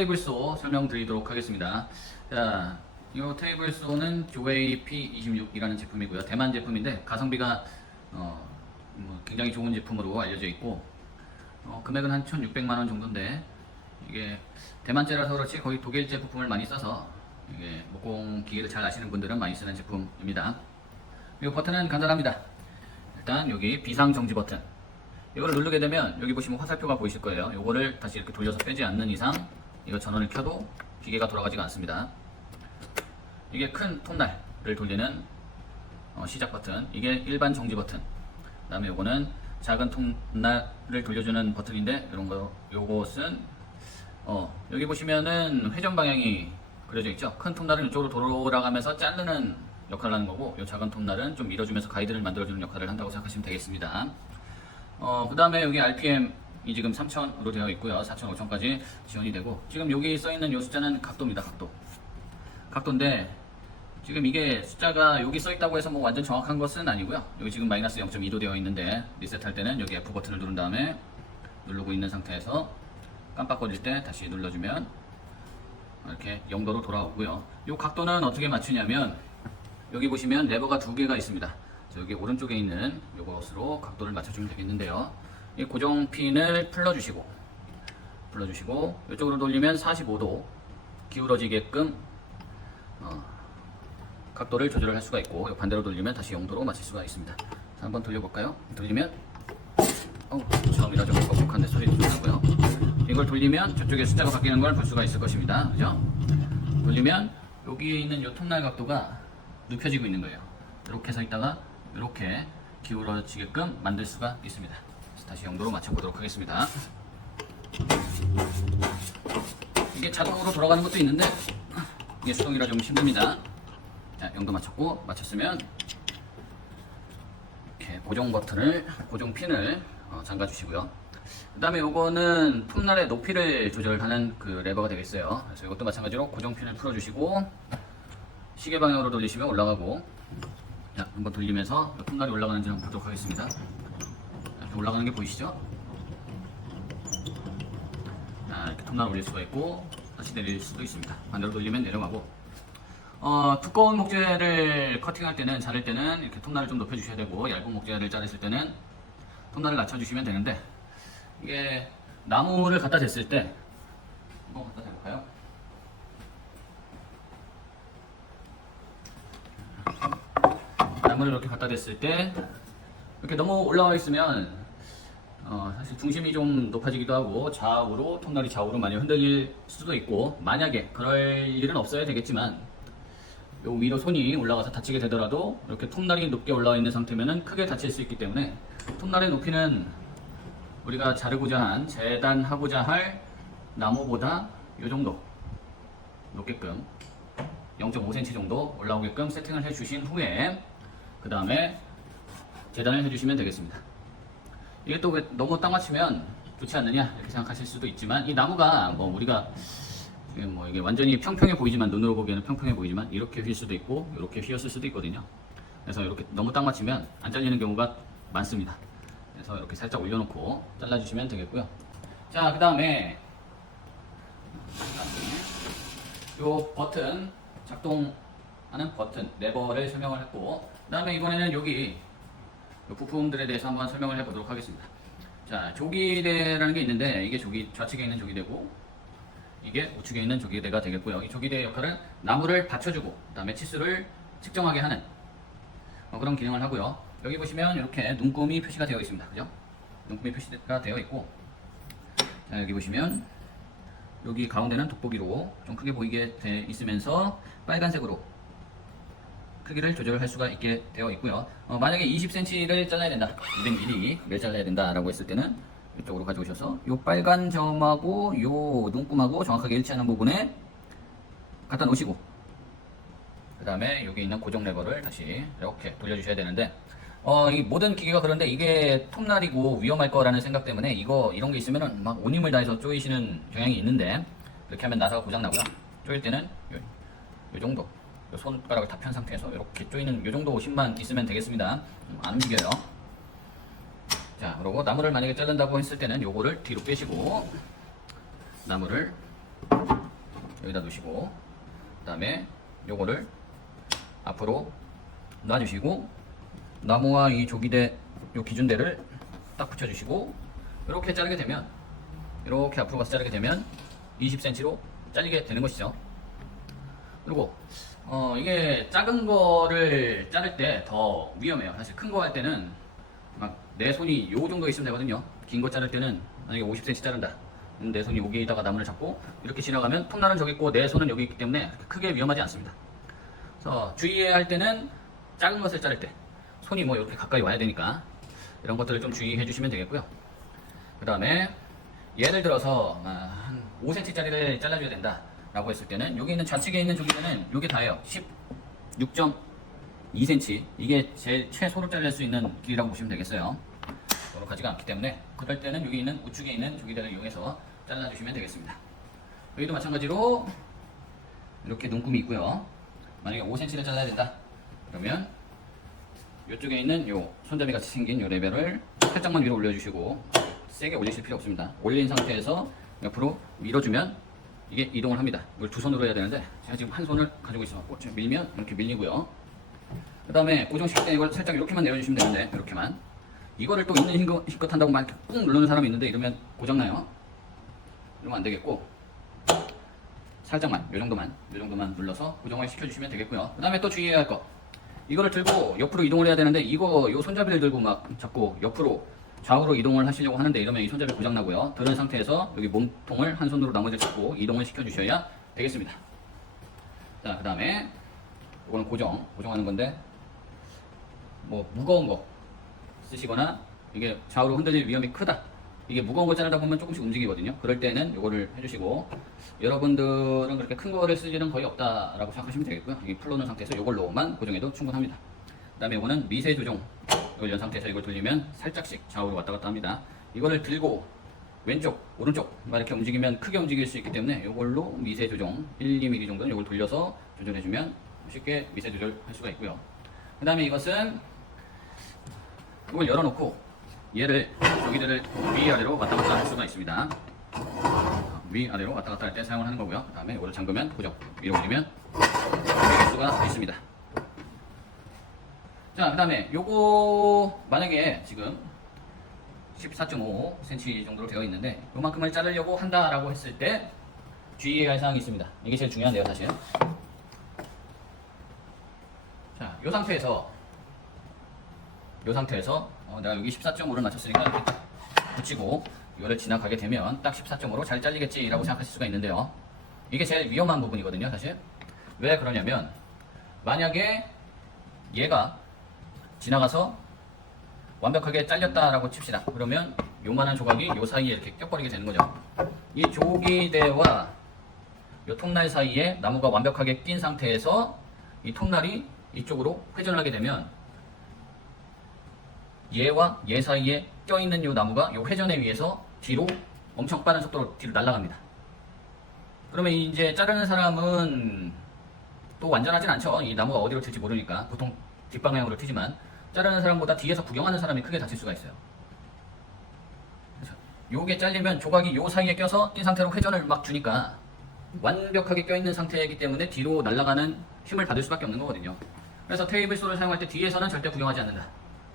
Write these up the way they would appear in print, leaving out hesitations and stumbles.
테이블소 설명드리도록 하겠습니다. 자, 이 테이블소는 조웨이 P26이라는 제품이고요. 대만 제품인데 가성비가 굉장히 좋은 제품으로 알려져 있고 금액은 한 1,600만원 정도인데 이게 대만제라서 그렇지 거의 독일제 부품을 많이 써서 이게 목공 기계를 잘 아시는 분들은 많이 쓰는 제품입니다. 이 버튼은 간단합니다. 일단 여기 비상 정지 버튼, 이걸 누르게 되면 여기 보시면 화살표가 보이실 거예요. 이거를 다시 이렇게 돌려서 빼지 않는 이상 이거 전원을 켜도 기계가 돌아가지가 않습니다. 이게 큰 톱날을 돌리는 시작 버튼, 이게 일반 정지 버튼. 그 다음에 요거는 작은 톱날을 돌려주는 버튼인데 이런 거, 요것은 여기 보시면은 회전 방향이 그려져 있죠. 큰 톱날은 이쪽으로 돌아가면서 자르는 역할을 하는 거고, 요 작은 톱날은 좀 밀어주면서 가이드를 만들어주는 역할을 한다고 생각하시면 되겠습니다. 그 다음에 여기 RPM이 지금 3000으로 되어 있고요. 4000, 5000까지 지원이 되고, 지금 여기 써있는 이 숫자는 각도입니다. 각도인데 지금 이게 숫자가 여기 써있다고 해서 뭐 완전 정확한 것은 아니고요. 여기 지금 마이너스 0.2도 되어 있는데 리셋할 때는 여기 F 버튼을 누른 다음에 누르고 있는 상태에서 깜빡거릴 때 다시 눌러주면 이렇게 0도로 돌아오고요. 이 각도는 어떻게 맞추냐면 여기 보시면 레버가 두 개가 있습니다. 여기 오른쪽에 있는 이것으로 각도를 맞춰주면 되겠는데요. 이 고정 핀을 풀러주시고 이쪽으로 돌리면 45도 기울어지게끔 각도를 조절을 할 수가 있고, 반대로 돌리면 다시 0도로 맞출 수가 있습니다. 자, 한번 돌려볼까요? 돌리면 처음이라 좀 뻑뻑한데 소리도 좀 나고요. 이걸 돌리면 저쪽에 숫자가 바뀌는 걸 볼 수가 있을 것입니다. 그죠? 돌리면 여기에 있는 이 톱날 각도가 눕혀지고 있는 거예요. 이렇게 서 있다가 이렇게 기울어지게끔 만들 수가 있습니다. 그래서 다시 0도로 맞춰보도록 하겠습니다. 이게 자동으로 돌아가는 것도 있는데 이게 수동이라 좀 힘듭니다. 자, 0도 맞췄으면 이렇게 고정 핀을 잠가 주시고요. 그 다음에 요거는 톱날의 높이를 조절하는 그 레버가 되겠어요. 그래서 이것도 마찬가지로 고정 핀을 풀어주시고 시계 방향으로 돌리시면 올라가고, 자, 한번 돌리면서 톱날이 올라가는지 한번 보도록 하겠습니다. 이렇게 올라가는 게 보이시죠? 자, 이렇게 톱날 올릴 수가 있고 다시 내릴 수도 있습니다. 반대로 돌리면 내려가고, 두꺼운 목재를 커팅할 때는, 자를 때는 이렇게 톱날을 좀 높여주셔야 되고, 얇은 목재를 자르실 때는 톱날을 낮춰주시면 되는데, 이게 나무를 갖다 댔을 때 한번 갖다 대볼까요? 나무를 이렇게 갖다 댔을 때 이렇게 너무 올라와 있으면 사실 중심이 좀 높아지기도 하고 좌우로, 톱날이 좌우로 많이 흔들릴 수도 있고, 만약에 그럴 일은 없어야 되겠지만 요 위로 손이 올라가서 다치게 되더라도 이렇게 톱날이 높게 올라와 있는 상태면은 크게 다칠 수 있기 때문에 톱날의 높이는 우리가 재단하고자 할 나무보다 요 정도 높게끔 0.5cm 정도 올라오게끔 세팅을 해 주신 후에 그 다음에 재단을 해 주시면 되겠습니다. 이게 또 왜 너무 딱 맞추면 좋지 않느냐 이렇게 생각하실 수도 있지만, 이 나무가 우리가 이게 완전히 평평해 보이지만, 눈으로 보기에는 평평해 보이지만 이렇게 휠 수도 있고 이렇게 휘었을 수도 있거든요. 그래서 이렇게 너무 딱 맞추면 안 잘리는 경우가 많습니다. 그래서 이렇게 살짝 올려놓고 잘라주시면 되겠고요. 자, 그 다음에 요 버튼, 작동하는 버튼 레버를 설명을 했고, 그 다음에 이번에는 여기 부품들에 대해서 한번 설명을 해보도록 하겠습니다. 자, 조기대라는 게 있는데 이게 좌측에 있는 조기대고 이게 우측에 있는 조기대가 되겠고요. 이 조기대의 역할은 나무를 받쳐주고 그 다음에 치수를 측정하게 하는 그런 기능을 하고요. 여기 보시면 이렇게 눈금이 표시가 되어 있습니다. 그죠? 눈금이 표시가 되어 있고, 자, 여기 보시면 여기 가운데는 돋보기로 좀 크게 보이게 돼 있으면서 빨간색으로 크기를 조절할 수가 있게 되어 있고요. 만약에 20cm를 잘라야 된다, 200mm를 잘라야 된다라고 했을 때는 이쪽으로 가져오셔서 이 빨간 점하고 이 눈금하고 정확하게 일치하는 부분에 갖다 놓으시고, 그 다음에 여기 있는 고정 레버를 다시 이렇게 돌려주셔야 되는데, 이 모든 기계가 그런데 이게 톱날이고 위험할 거라는 생각 때문에 이런 게 있으면은 막 온 힘을 다해서 조이시는 경향이 있는데, 그렇게 하면 나사가 고장 나고요. 조일 때는 요 정도, 요 손가락을 다 편 상태에서 이렇게 조이는 요 정도 힘만 있으면 되겠습니다. 안 움직여요. 자, 그리고 나무를 만약에 자른다고 했을 때는 요거를 뒤로 빼시고 나무를 여기다 놓으시고, 그 다음에 요거를 앞으로 놔주시고, 나무와 이 조기대 요 기준대를 딱 붙여주시고, 이렇게 자르게 되면, 이렇게 앞으로 가서 자르게 되면 20cm로 잘리게 되는 것이죠. 그리고 이게 작은 거를 자를 때 더 위험해요. 사실 큰 거 할 때는 막 내 손이 요 정도 있으면 되거든요. 긴 거 자를 때는 만약에 50cm 자른다. 내 손이 여기다가 나무를 잡고 이렇게 지나가면 톱날은 저기 있고 내 손은 여기 있기 때문에 크게 위험하지 않습니다. 그래서 주의해야 할 때는 작은 것을 자를 때 손이 뭐 이렇게 가까이 와야 되니까 이런 것들을 좀 주의해 주시면 되겠고요. 그 다음에 예를 들어서 한 5cm짜리를 잘라줘야 된다 라고 했을 때는 여기 있는 좌측에 있는 조기대는 이게 다예요. 16.2cm, 이게 제일 최소로 잘릴 수 있는 길이라고 보시면 되겠어요. 노력하지가 않기 때문에 그럴 때는 여기 있는 우측에 있는 조기대를 이용해서 잘라주시면 되겠습니다. 여기도 마찬가지로 이렇게 눈금이 있고요. 만약에 5cm를 잘라야 된다 그러면 이쪽에 있는 요 손잡이 같이 생긴 요 레벨을 살짝만 위로 올려주시고, 세게 올리실 필요 없습니다. 올린 상태에서 옆으로 밀어주면 이게 이동을 합니다. 이걸 두 손으로 해야 되는데 제가 지금 한 손을 가지고 있어서 밀면 이렇게 밀리고요. 그 다음에 고정시킬 때 이걸 살짝 이렇게만 내려주시면 되는데, 이렇게만. 이거를 또 있는 힘껏 한다고 막 꾹 누르는 사람이 있는데 이러면 고장나요. 이러면 안 되겠고, 살짝만, 요 정도만 눌러서 고정을 시켜주시면 되겠고요. 그 다음에 또 주의해야 할 거, 이거를 들고 옆으로 이동을 해야 되는데 요 손잡이를 들고 막 자꾸 옆으로 좌우로 이동을 하시려고 하는데 이러면 이 손잡이 고장나고요. 들은 상태에서 여기 몸통을 한 손으로 나머지를 잡고 이동을 시켜주셔야 되겠습니다. 자, 그 다음에 이거는 고정하는 건데, 뭐 무거운 거 쓰시거나 이게 좌우로 흔들릴 위험이 크다, 이게 무거운 거 자르다 보면 조금씩 움직이거든요. 그럴 때는 이거를 해주시고, 여러분들은 그렇게 큰 거를 쓸 일은 거의 없다라고 생각하시면 되겠고요. 이 풀러놓은 상태에서 이걸로만 고정해도 충분합니다. 그 다음에 이거는 미세 조정, 이걸 연 상태에서 이걸 돌리면 살짝씩 좌우로 왔다 갔다 합니다. 이거를 들고 왼쪽, 오른쪽 이렇게 움직이면 크게 움직일 수 있기 때문에 이걸로 미세 조정 1, 2mm 정도는 이걸 돌려서 조절해주면 쉽게 미세 조절할 수가 있고요. 그 다음에 이것은 이걸 열어놓고 얘를 조기대를 위아래로 왔다 갔다 할 수가 있습니다. 위아래로 왔다 갔다 할 때 사용을 하는 거고요. 그 다음에 이거를 잠그면 고정, 위로 올리면 움직일 수가 있습니다. 자, 그 다음에 요거 만약에 지금 14.5cm 정도로 되어 있는데 요만큼을 자르려고 한다라고 했을 때 주의해야 할 사항이 있습니다. 이게 제일 중요한데요, 사실. 자, 요 상태에서 내가 여기 14.5를 맞췄으니까 이렇게 딱 붙이고 이거를 지나가게 되면 딱 14.5로 잘 잘리겠지라고 생각하실 수가 있는데요. 이게 제일 위험한 부분이거든요, 사실. 왜 그러냐면 만약에 얘가 지나가서 완벽하게 잘렸다라고 칩시다. 그러면 요만한 조각이 요 사이에 이렇게 껴버리게 되는 거죠. 이 조기대와 요 톱날 사이에 나무가 완벽하게 낀 상태에서 이 톱날이 이쪽으로 회전을 하게 되면 얘와 얘 사이에 껴있는 요 나무가 요 회전에 의해서 뒤로 엄청 빠른 속도로 뒤로 날아갑니다. 그러면 이제 자르는 사람은 또 완전하진 않죠. 이 나무가 어디로 튈지 모르니까 보통 뒷방향으로 튀지만, 자르는 사람보다 뒤에서 구경하는 사람이 크게 다칠 수가 있어요. 그래서 요게 잘리면 조각이 요 사이에 껴서 낀 상태로 회전을 막 주니까 완벽하게 껴있는 상태이기 때문에 뒤로 날아가는 힘을 받을 수밖에 없는 거거든요. 그래서 테이블 소를 사용할 때 뒤에서는 절대 구경하지 않는다.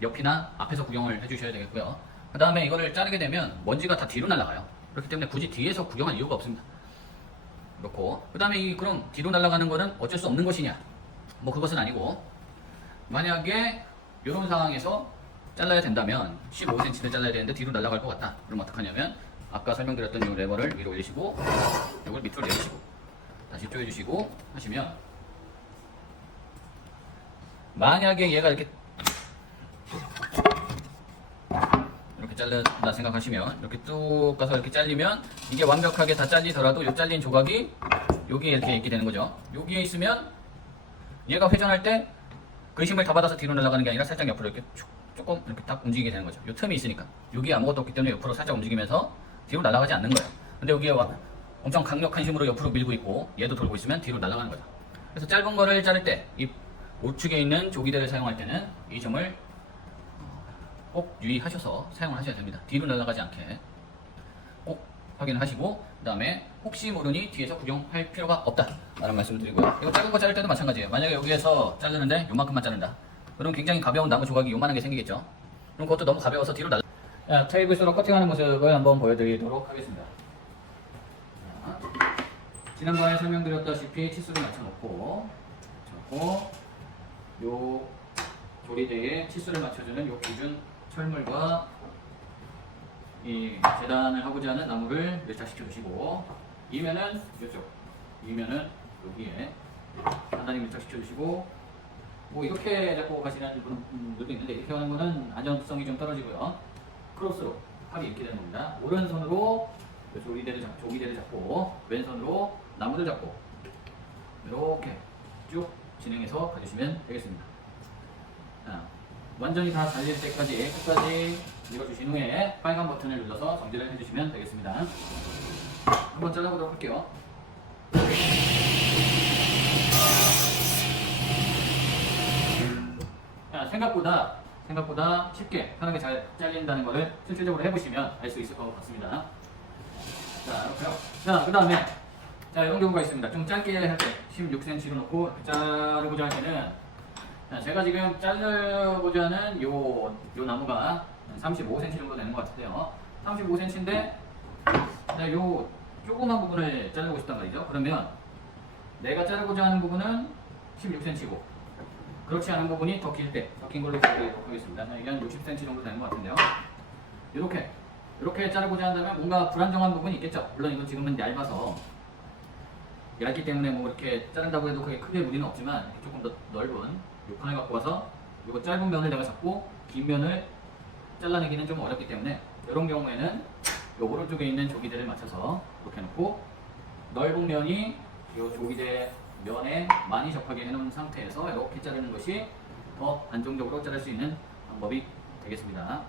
옆이나 앞에서 구경을 해주셔야 되겠고요. 그 다음에 이거를 자르게 되면 먼지가 다 뒤로 날아가요. 그렇기 때문에 굳이 뒤에서 구경할 이유가 없습니다. 그렇고, 그 다음에 그럼 뒤로 날아가는 거는 어쩔 수 없는 것이냐? 뭐 그것은 아니고, 만약에 이런 상황에서 잘라야 된다면 15cm를 잘라야 되는데 뒤로 날아갈 것 같다. 그럼 어떡하냐면 아까 설명드렸던 이 레버를 위로 올리시고 이걸 밑으로 내리시고 다시 조여주시고 하시면, 만약에 얘가 이렇게 잘른다 생각하시면 이렇게 뚝 가서 이렇게 잘리면 이게 완벽하게 다 잘리더라도 이 잘린 조각이 여기에 이렇게 있게 되는 거죠. 여기에 있으면 얘가 회전할 때 그 힘을 다 받아서 뒤로 날아가는 게 아니라 살짝 옆으로 이렇게 조금 이렇게 딱 움직이게 되는 거죠. 이 틈이 있으니까 여기에 아무것도 없기 때문에 옆으로 살짝 움직이면서 뒤로 날아가지 않는 거예요. 근데 여기에 엄청 강력한 힘으로 옆으로 밀고 있고 얘도 돌고 있으면 뒤로 날아가는 거죠. 그래서 짧은 거를 자를 때 이 우측에 있는 조기대를 사용할 때는 이 점을 꼭 유의하셔서 사용을 하셔야 됩니다. 뒤로 날아가지 않게 꼭 확인을 하시고, 그 다음에 혹시 모르니 뒤에서 구경할 필요가 없다 라는 말씀을 드리고요. 이거 작은 거 자를 때도 마찬가지예요. 만약에 여기에서 자르는데 요만큼만 자른다. 그럼 굉장히 가벼운 나무 조각이 요만하게 생기겠죠. 그럼 그것도 너무 가벼워서 뒤로 날라. 자, 테이블 쏘로 커팅하는 모습을 한번 보여드리도록 하겠습니다. 자, 지난번에 설명드렸다시피 치수를 맞춰놓고 요 조리대에 치수를 맞춰주는 요 기준 철물과 이 재단을 하고자 하는 나무를 밀착시켜 주시고, 이면은 이쪽, 이면은 여기에 단단히 밀착시켜 주시고, 뭐 이렇게 잡고 가시는 분들도 있는데 이렇게 하는 거는 안전성이 좀 떨어지고요. 크로스로 합이 있게 되는 겁니다. 오른손으로 조기대를 잡고 왼손으로 나무를 잡고 이렇게 쭉 진행해서 가주시면 되겠습니다. 자, 완전히 다 잘릴 때까지 끝까지 밀어주신 후에 빨간 버튼을 눌러서 정지를 해주시면 되겠습니다. 한번 잘라보도록 할게요. 자, 생각보다 쉽게 편하게 잘 잘린다는 것을 실질적으로 해보시면 알 수 있을 것 같습니다. 자, 이렇게요. 자, 그 다음에 이런 경우가 있습니다. 좀 짧게 할 때 16cm로 놓고 자르고자 할 때는, 자, 제가 지금 자르고자 하는 요 나무가 35cm 정도 되는 것 같은데요. 35cm인데 요 조그만 부분을 자르고 싶단 말이죠. 그러면 내가 자르고자 하는 부분은 16cm고 그렇지 않은 부분이 더 길 때, 더 긴 걸로 보여드리도록 하겠습니다. 이게 한 60cm 정도 되는 것 같은데요. 이렇게 자르고자 한다면 뭔가 불안정한 부분이 있겠죠. 물론 이건 지금은 얇기 때문에 뭐 이렇게 자른다고 해도 그게 크게 무리는 없지만, 조금 더 넓은 요 판을 갖고 와서 이거 짧은 면을 내가 잡고 긴 면을 잘라내기는 좀 어렵기 때문에, 이런 경우에는 요 오른쪽에 있는 조기대를 맞춰서 이렇게 놓고 넓은 면이 요 조기대 면에 많이 접하게 해놓은 상태에서 이렇게 자르는 것이 더 안정적으로 자를 수 있는 방법이 되겠습니다.